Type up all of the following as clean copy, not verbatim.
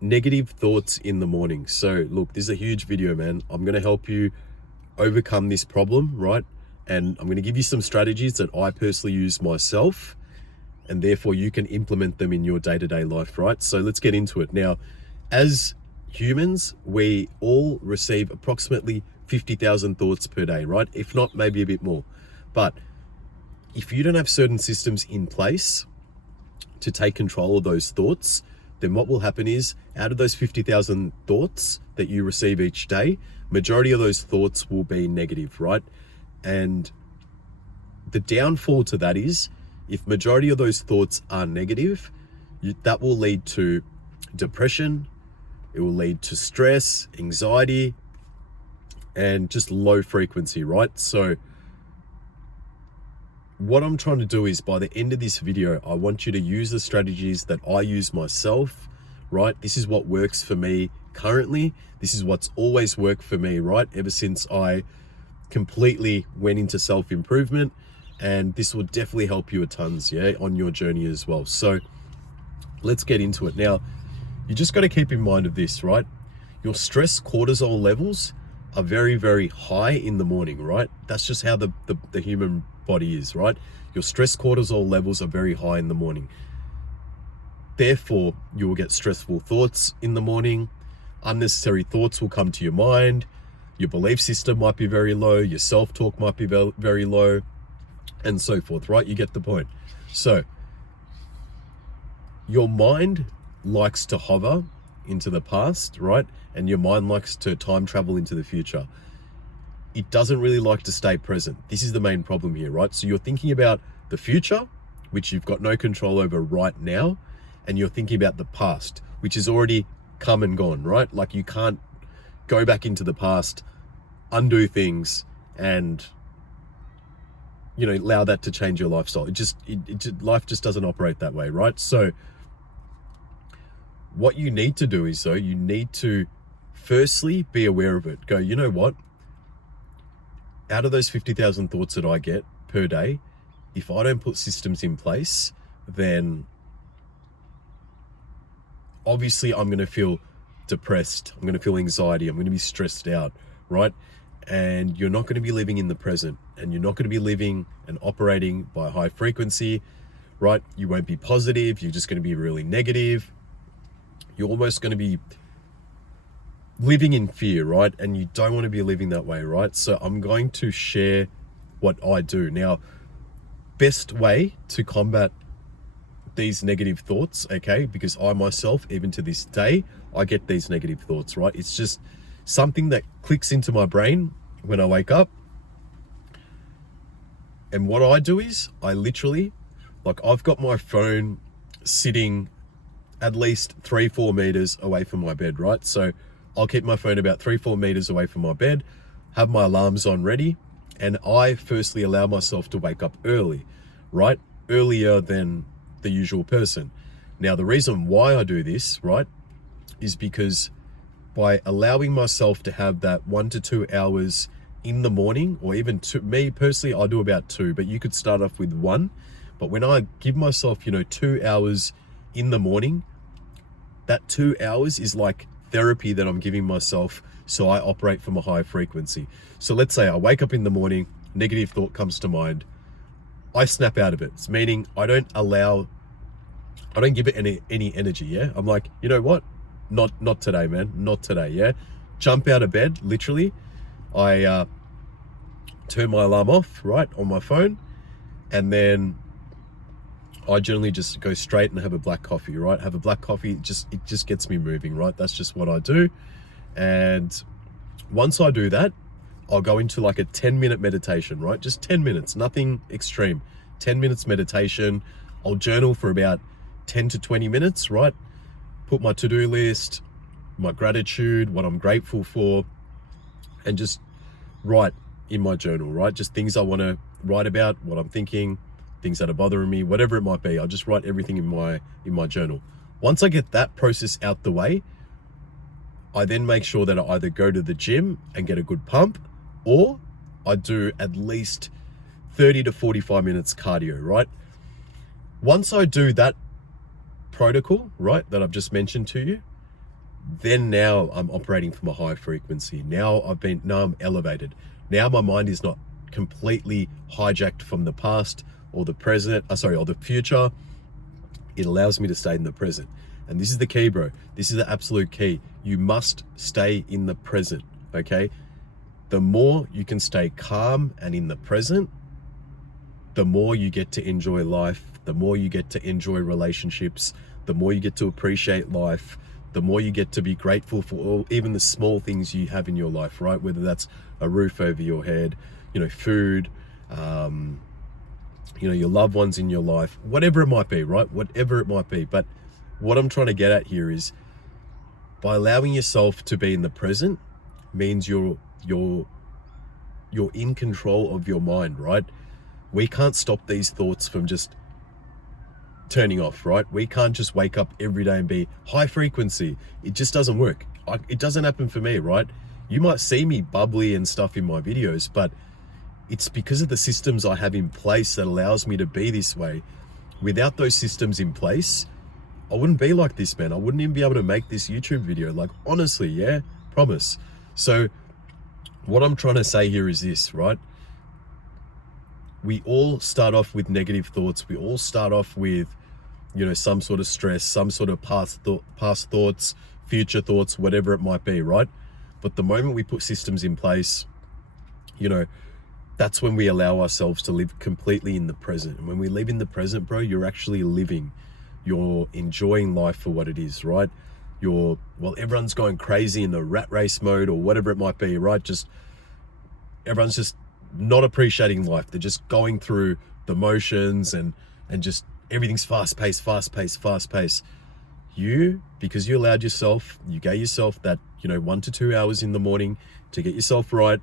Negative thoughts in the morning. So look, this is a huge video, man. I'm going to help you overcome this problem, right? And I'm going to give you some strategies that I personally use myself, and therefore you can implement them in your day-to-day life, right? So let's get into it. Now, as humans, we all receive approximately 50,000 thoughts per day, right? If not, maybe a bit more. But if you don't have certain systems in place to take control of those thoughts, then what will happen is, out of those 50,000 thoughts that you receive each day, majority of those thoughts will be negative, right? And the downfall to that is, if majority of those thoughts are negative, that will lead to depression, it will lead to stress, anxiety, and just low frequency, right? So what I'm trying to do is, by the end of this video, I want you to use the strategies that I use myself, right? This is what works for me currently. This is what's always worked for me, right? Ever since I completely went into self-improvement, and this will definitely help you a tons, yeah, on your journey as well. So let's get into it. Now, you just got to keep in mind of this, right? Your stress cortisol levels are very, very high in the morning, right? That's just how the human body is, right? Your stress cortisol levels are very high in the morning. Therefore, you will get stressful thoughts in the morning. Unnecessary thoughts will come to your mind. Your belief system might be very low. Your self-talk might be very low, and so forth, right? You get the point. So your mind likes to hover into the past, right? And your mind likes to time travel into the future. It doesn't really like to stay present. This is the main problem here, right? So you're thinking about the future, which you've got no control over right now, and you're thinking about the past, which is already come and gone, right? Like, you can't go back into the past, undo things, and allow that to change your lifestyle. Life just doesn't operate that way, right? So what you need to do is, though, you need to firstly be aware of it. Go, you know what? Out of those 50,000 thoughts that I get per day, if I don't put systems in place, then obviously I'm going to feel depressed. I'm going to feel anxiety. I'm going to be stressed out, right? And you're not going to be living in the present, and you're not going to be living and operating by high frequency, right? You won't be positive. You're just going to be really negative. You're almost going to be living in fear, right? And you don't want to be living that way, right? So I'm going to share what I do. Now, best way to combat these negative thoughts, okay? Because I myself, even to this day, I get these negative thoughts, right? It's just something that clicks into my brain when I wake up. And what I do is, I literally, I've got my phone sitting at least 3-4 meters away from my bed, right? So I'll keep my phone about 3-4 meters away from my bed, have my alarms on ready, and I firstly allow myself to wake up early, right? Earlier than the usual person. Now, the reason why I do this, right, is because by allowing myself to have that 1 to 2 hours in the morning, or even me personally, I do about 2, but you could start off with 1. But when I give myself, 2 hours in the morning, that 2 hours is like therapy that I'm giving myself, so I operate from a high frequency. So let's say I wake up in the morning, negative thought comes to mind, I snap out of it. It's meaning I don't give it any energy, yeah? I'm like, you know what? Not today, man. Not today, yeah? Jump out of bed, literally. I turn my alarm off, right, on my phone, and then I generally just go straight and have a black coffee, right? Have a black coffee, it just gets me moving, right? That's just what I do. And once I do that, I'll go into like a 10-minute meditation, right? Just 10 minutes, nothing extreme. 10 minutes meditation. I'll journal for about 10 to 20 minutes, right? Put my to-do list, my gratitude, what I'm grateful for, and just write in my journal, right? Just things I want to write about, what I'm thinking, things that are bothering me, whatever it might be. I'll just write everything in my journal. Once I get that process out the way, I then make sure that I either go to the gym and get a good pump, or I do at least 30 to 45 minutes cardio, right? Once I do that protocol, right, that I've just mentioned to you, then now I'm operating from a high frequency. Now I'm elevated. Now my mind is not completely hijacked from the past or the present, or the future. It allows me to stay in the present. And this is the key, bro. This is the absolute key. You must stay in the present, okay? The more you can stay calm and in the present, the more you get to enjoy life, the more you get to enjoy relationships, the more you get to appreciate life, the more you get to be grateful for even the small things you have in your life, right? Whether that's a roof over your head, food, your loved ones in your life, whatever it might be, right? Whatever it might be. But what I'm trying to get at here is, by allowing yourself to be in the present means you're in control of your mind, right? We can't stop these thoughts from just turning off, right? We can't just wake up every day and be high frequency. It just doesn't work. It doesn't happen for me, right? You might see me bubbly and stuff in my videos, but it's because of the systems I have in place that allows me to be this way. Without those systems in place, I wouldn't be like this, man. I wouldn't even be able to make this YouTube video. Like, honestly, yeah, promise. So what I'm trying to say here is this, right? We all start off with negative thoughts. We all start off with, some sort of stress, some sort of past thoughts, future thoughts, whatever it might be, right? But the moment we put systems in place, that's when we allow ourselves to live completely in the present. And when we live in the present, bro, you're actually living. You're enjoying life for what it is, right? Everyone's going crazy in the rat race mode or whatever it might be, right? Everyone's just not appreciating life. They're just going through the motions and just everything's fast paced. Because you allowed yourself, you gave yourself that, 1 to 2 hours in the morning to get yourself right.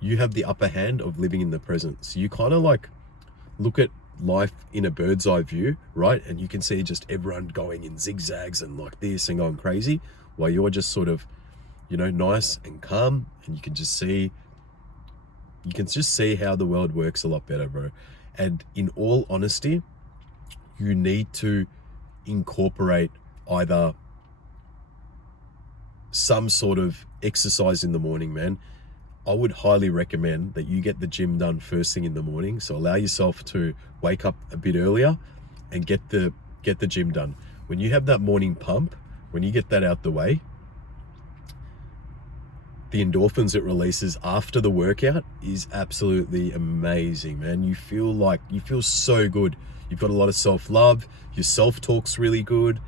You have the upper hand of living in the present. So you kind of like look at life in a bird's eye view, right? And you can see just everyone going in zigzags and like this and going crazy, while you're just sort of, nice and calm, and you can just see how the world works a lot better, bro. And in all honesty, you need to incorporate either some sort of exercise in the morning, man. I would highly recommend that you get the gym done first thing in the morning. So allow yourself to wake up a bit earlier and get the gym done. When you have that morning pump, when you get that out the way, the endorphins it releases after the workout is absolutely amazing, man. You feel so good. You've got a lot of self-love, your self-talk's really good,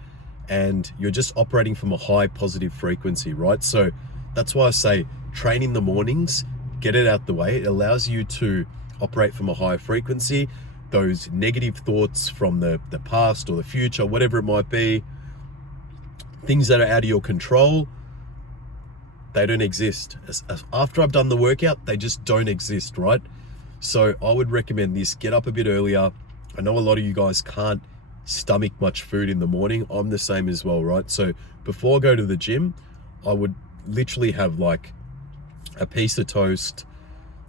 and you're just operating from a high positive frequency, right? So that's why I say train in the mornings, get it out the way. It allows you to operate from a high frequency. Those negative thoughts from the past or the future, whatever it might be, things that are out of your control, they don't exist. After I've done the workout, they just don't exist, right? So I would recommend this. Get up a bit earlier. I know a lot of you guys can't stomach much food in the morning. I'm the same as well, right? So before I go to the gym, I would literally have like a piece of toast,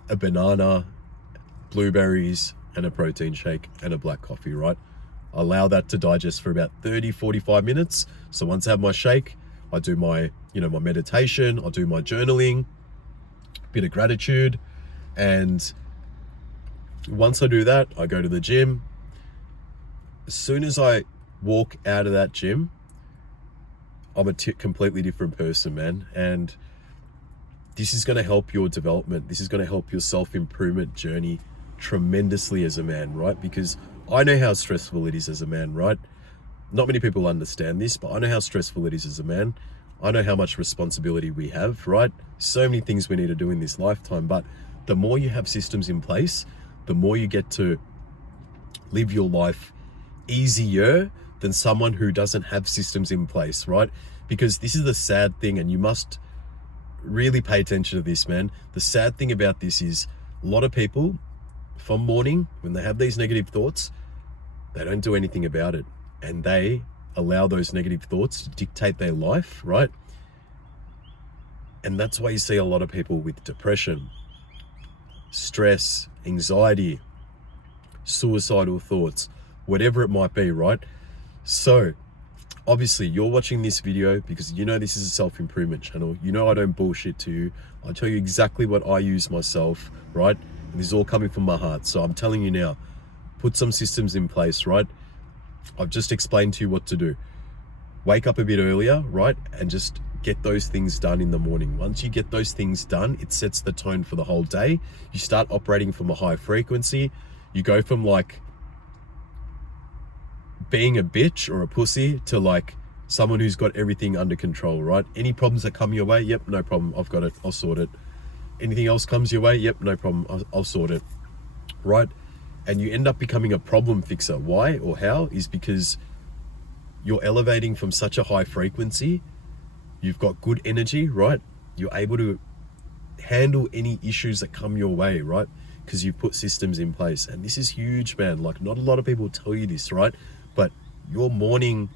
a banana, blueberries, and a protein shake and a black coffee, right? I allow that to digest for about 30-45 minutes. So once I have my shake, I do my my meditation, I'll do my journaling, bit of gratitude, and once I do that, I go to the gym. As soon as I walk out of that gym, I'm a completely different person, man. And this is going to help your development. This is going to help your self-improvement journey tremendously as a man, right? Because I know how stressful it is as a man, right? Not many people understand this, but I know how stressful it is as a man. I know how much responsibility we have, right? So many things we need to do in this lifetime, but the more you have systems in place, the more you get to live your life easier than someone who doesn't have systems in place, right? Because this is the sad thing, and you must really pay attention to this, man. The sad thing about this is a lot of people from morning, when they have these negative thoughts, they don't do anything about it, and they allow those negative thoughts to dictate their life, right? And that's why you see a lot of people with depression, stress, anxiety, suicidal thoughts, whatever it might be, right? So Obviously you're watching this video because you know this is a self-improvement channel. You know I don't bullshit to you. I tell you exactly what I use myself, right? And this is all coming from my heart. So I'm telling you now, put some systems in place, right? I've just explained to you what to do. Wake up a bit earlier, right? And just get those things done in the morning. Once you get those things done, it sets the tone for the whole day. You start operating from a high frequency. You go from like being a bitch or a pussy to like someone who's got everything under control, right? Any problems that come your way, yep, no problem, I've got it, I'll sort it. Anything else comes your way, yep, no problem, I'll sort it, right? And you end up becoming a problem fixer. Why or how? Is because you're elevating from such a high frequency. You've got good energy, right? You're able to handle any issues that come your way, right? Because you've put systems in place. And this is huge, man. Like, not a lot of people tell you this, right? But your morning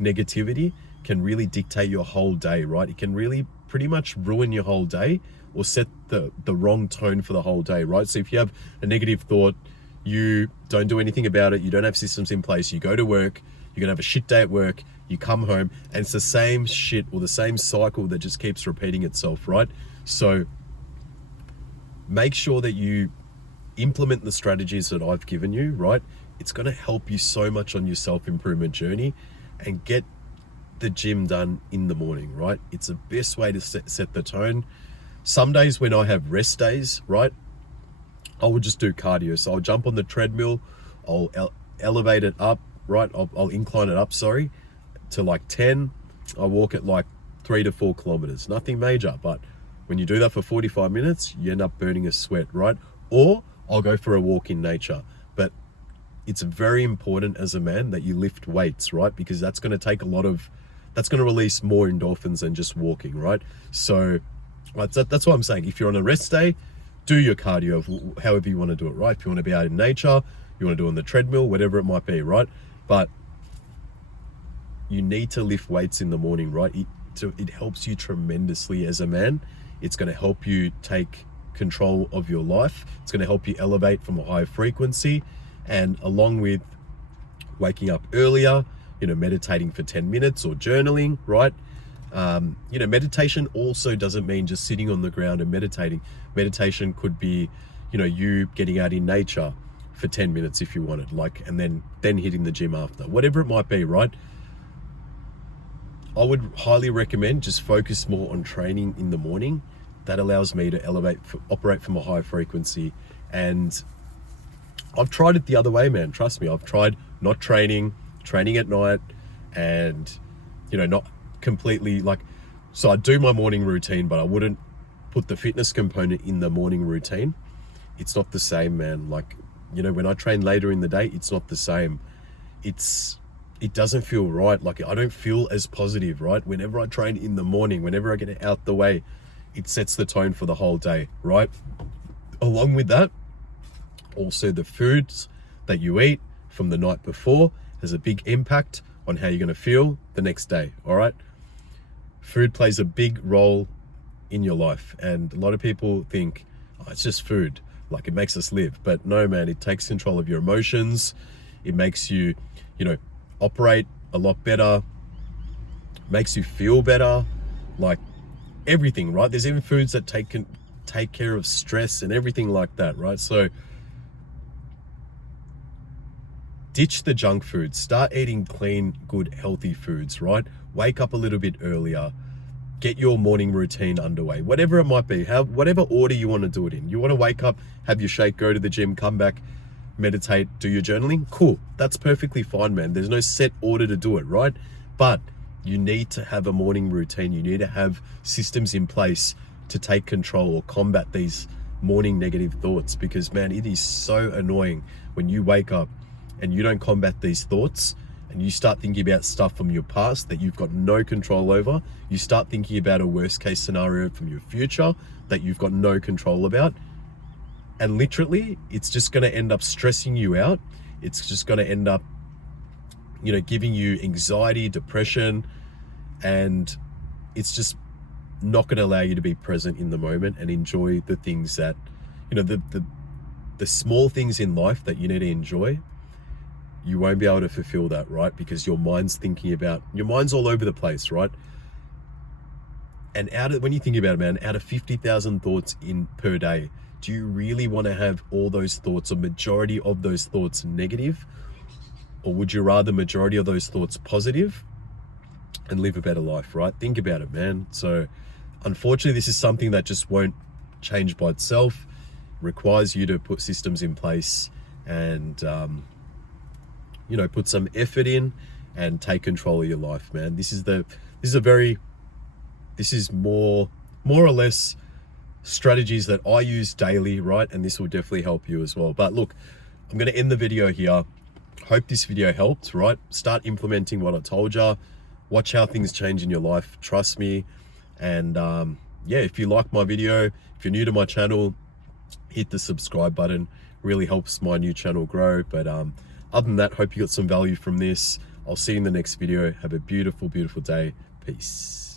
negativity can really dictate your whole day, right? It can really pretty much ruin your whole day or set the wrong tone for the whole day, right? So if you have a negative thought, you don't do anything about it, you don't have systems in place, you go to work, you're gonna have a shit day at work, you come home, and it's the same shit or the same cycle that just keeps repeating itself, right? So make sure that you implement the strategies that I've given you, right? It's going to help you so much on your self-improvement journey, and get the gym done in the morning, right? It's the best way to set the tone. Some days when I have rest days, right, I will just do cardio. So I'll jump on the treadmill, I'll elevate it up, right? I'll incline it up, sorry, to like 10. I walk at like 3 to 4 kilometers, nothing major, but when you do that for 45 minutes, you end up burning a sweat, right? Or I'll go for a walk in nature. But it's very important as a man that you lift weights, right? Because that's going to take that's going to release more endorphins than just walking, right? So that's what I'm saying. If you're on a rest day, do your cardio however you want to do it, right? If you want to be out in nature, you want to do it on the treadmill, whatever it might be, right? But you need to lift weights in the morning, right? It helps you tremendously as a man. It's going to help you take control of your life. It's going to help you elevate from a high frequency. And along with waking up earlier, meditating for 10 minutes or journaling, right? Meditation also doesn't mean just sitting on the ground and meditating. Meditation could be, you getting out in nature for 10 minutes if you wanted, and then hitting the gym after, whatever it might be, right? I would highly recommend just focus more on training in the morning. That allows me to operate from a high frequency. And I've tried it the other way, man. Trust me, I've tried not training at night, and, not completely so I do my morning routine, but I wouldn't put the fitness component in the morning routine. It's not the same, man. When I train later in the day, it's not the same. It doesn't feel right. I don't feel as positive, right? Whenever I train in the morning, whenever I get it out the way, it sets the tone for the whole day, right? Along with that, also the foods that you eat from the night before has a big impact on how you're going to feel the next day, all right? Food plays a big role in your life, and a lot of people think, oh, it's just food, it makes us live. But no, man, it takes control of your emotions. It makes you, operate a lot better, makes you feel better, everything, right? There's even foods that take care of stress and everything like that, right? So ditch the junk food, start eating clean, good, healthy foods, right? Wake up a little bit earlier, get your morning routine underway, whatever it might be, whatever order you want to do it in. You want to wake up, have your shake, go to the gym, come back, meditate, do your journaling, cool, that's perfectly fine, man. There's no set order to do it, right? But you need to have a morning routine. You need to have systems in place to take control or combat these morning negative thoughts, because, man, it is so annoying when you wake up and you don't combat these thoughts, and you start thinking about stuff from your past that you've got no control over. You start thinking about a worst case scenario from your future that you've got no control about. And literally, it's just going to end up stressing you out. It's just going to end up, giving you anxiety, depression, and it's just not going to allow you to be present in the moment and enjoy the things that, the small things in life that you need to enjoy. you won't be able to fulfill that, right? Because your mind's all over the place, right? And when you think about it, man, out of 50,000 thoughts per day, do you really want to have all those thoughts, a majority of those thoughts negative? Or would you rather majority of those thoughts positive and live a better life, right? Think about it, man. So unfortunately, this is something that just won't change by itself. Requires you to put systems in place and, put some effort in and take control of your life, man. This is more or less strategies that I use daily, right? And this will definitely help you as well. But look, I'm going to end the video here. Hope this video helped, right? Start implementing what I told you. Watch how things change in your life. Trust me. And yeah, if you like my video, if you're new to my channel, hit the subscribe button. Really helps my new channel grow. But other than that, hope you got some value from this. I'll see you in the next video. Have a beautiful, beautiful day. Peace.